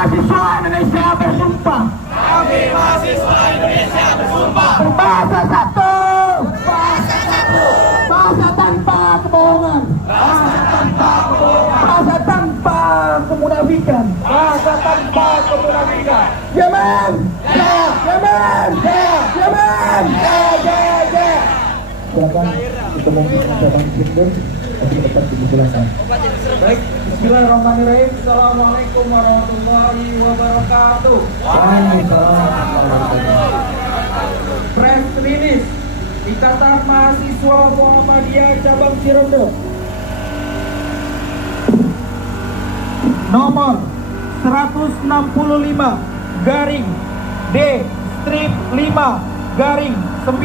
mahasiswa Indonesia bersumpah. Kami mahasiswa Indonesia bersumpah. Berbahasa satu. Bahasa satu. Bahasa tanpa kebohongan. Bahasa tanpa kebohongan. Bahasa tanpa kemunafikan. Bahasa tanpa kemunafikan. Yaman. Jaya. Yaman. Jaya. Yaman. Jaya. Jaya. Jaya. Silakan kita mengucapkan sumber untuk dapat penjelasan. Baik, bismillahirrahmanirrahim. Assalamualaikum warahmatullahi wabarakatuh. Press release Ikatan Mahasiswa Muhammadiyah Cabang Cirebon nomor 165 garing D strip 5 garing 9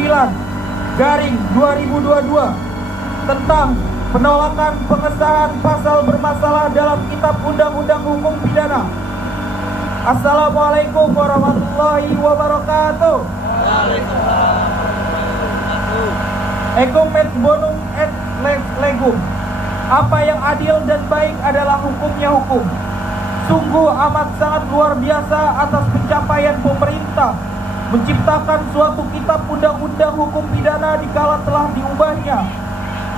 garing 2022 tentang penolakan pengesahan pasal bermasalah dalam Kitab Undang-Undang Hukum Pidana. Assalamualaikum warahmatullahi wabarakatuh. Ecum et bonum et lex legum. Apa yang adil dan baik adalah hukumnya hukum. Sungguh amat sangat luar biasa atas pencapaian pemerintah menciptakan suatu kitab undang-undang hukum pidana dikala telah diubahnya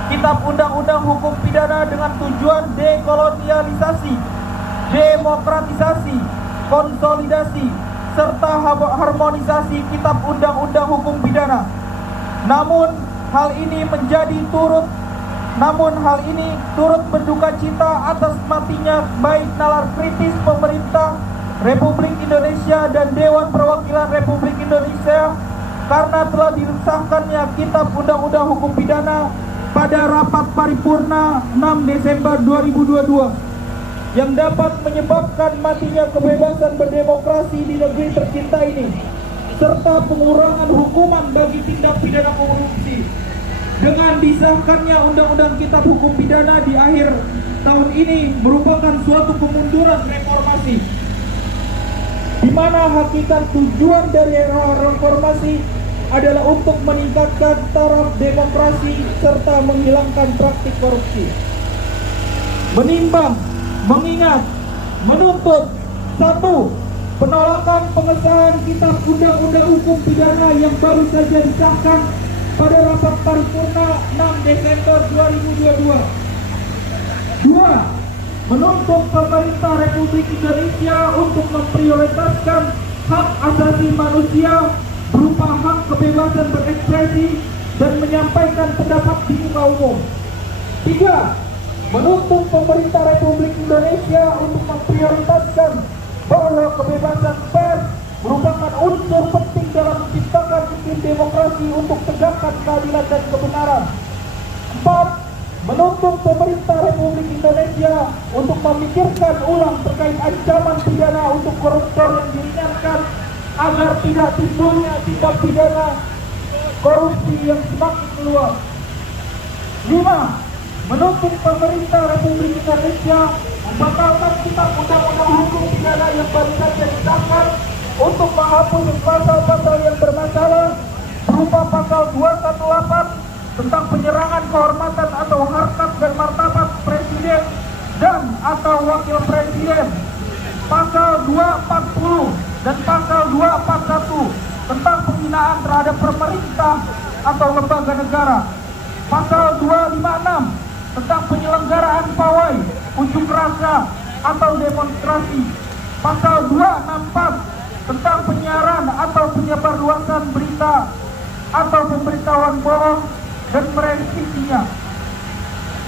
Kitab Undang-Undang Hukum Pidana dengan tujuan dekolonialisasi, demokratisasi, konsolidasi, serta harmonisasi Kitab Undang-Undang Hukum Pidana. Namun hal ini turut berduka cita atas matinya baik nalar kritis pemerintah Republik Indonesia dan Dewan Perwakilan Republik Indonesia karena telah disahkannya Kitab Undang-Undang Hukum Pidana pada rapat paripurna 6 Desember 2022 yang dapat menyebabkan matinya kebebasan berdemokrasi di negeri tercinta ini serta pengurangan hukuman bagi tindak pidana korupsi. Dengan disahkannya Undang-Undang Kitab Hukum Pidana di akhir tahun ini merupakan suatu kemunduran reformasi, di mana hakikat tujuan dari reformasi adalah untuk meningkatkan taraf demokrasi serta menghilangkan praktik korupsi. Menimbang, mengingat, menuntut: 1. Penolakan pengesahan Kitab Undang-Undang Hukum Pidana yang baru saja disahkan pada rapat paripurna 6 Desember 2022. 2. Menuntut pemerintah Republik Indonesia untuk memprioritaskan hak asasi manusia berupa hak kebebasan berekspresi dan menyampaikan pendapat di muka umum. 3. Menuntut pemerintah Republik Indonesia untuk memprioritaskan bahwa kebebasan pers merupakan unsur penting dalam menciptakan iklim demokrasi untuk tegakkan keadilan dan kebenaran. 4. Menuntut pemerintah Republik Indonesia untuk memikirkan ulang terkait ancaman pidana untuk koruptor yang diringankan agar tidak timbulnya tindak pidana korupsi yang semakin meluas. 5. Menuntut pemerintah Republik Indonesia membatalkan Kitab Undang-Undang Hukum Pidana yang baru saja disahkan untuk menghapus pasal-pasal yang bermasalah berupa pasal 218 tentang penyerangan kehormatan atau harkat dan martabat presiden dan atau wakil presiden, pasal 240 dan pasal 241 tentang penghinaan terhadap pemerintah atau lembaga negara, pasal 256 tentang penyelenggaraan pawai, unjuk rasa atau demonstrasi, pasal 264 tentang penyiaran atau penyebarluasan berita atau pemberitahuan bohong dan merevisinya,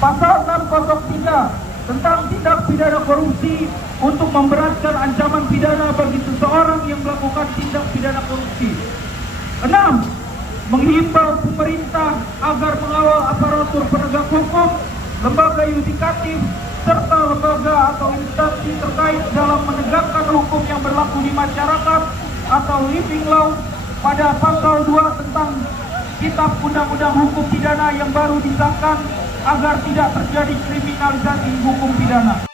pasal 603 tentang tindak pidana korupsi untuk memberatkan ancaman pidana bagi seseorang yang melakukan tindak pidana korupsi. 6. Menghimbau pemerintah agar mengawal aparatur penegak hukum, lembaga yudikatif, serta lembaga atau instansi terkait dalam menegakkan hukum yang berlaku di masyarakat atau living law pada pasal 2 tentang Kitab Undang-Undang Hukum Pidana yang baru disahkan agar tidak terjadi kriminalisasi hukum pidana.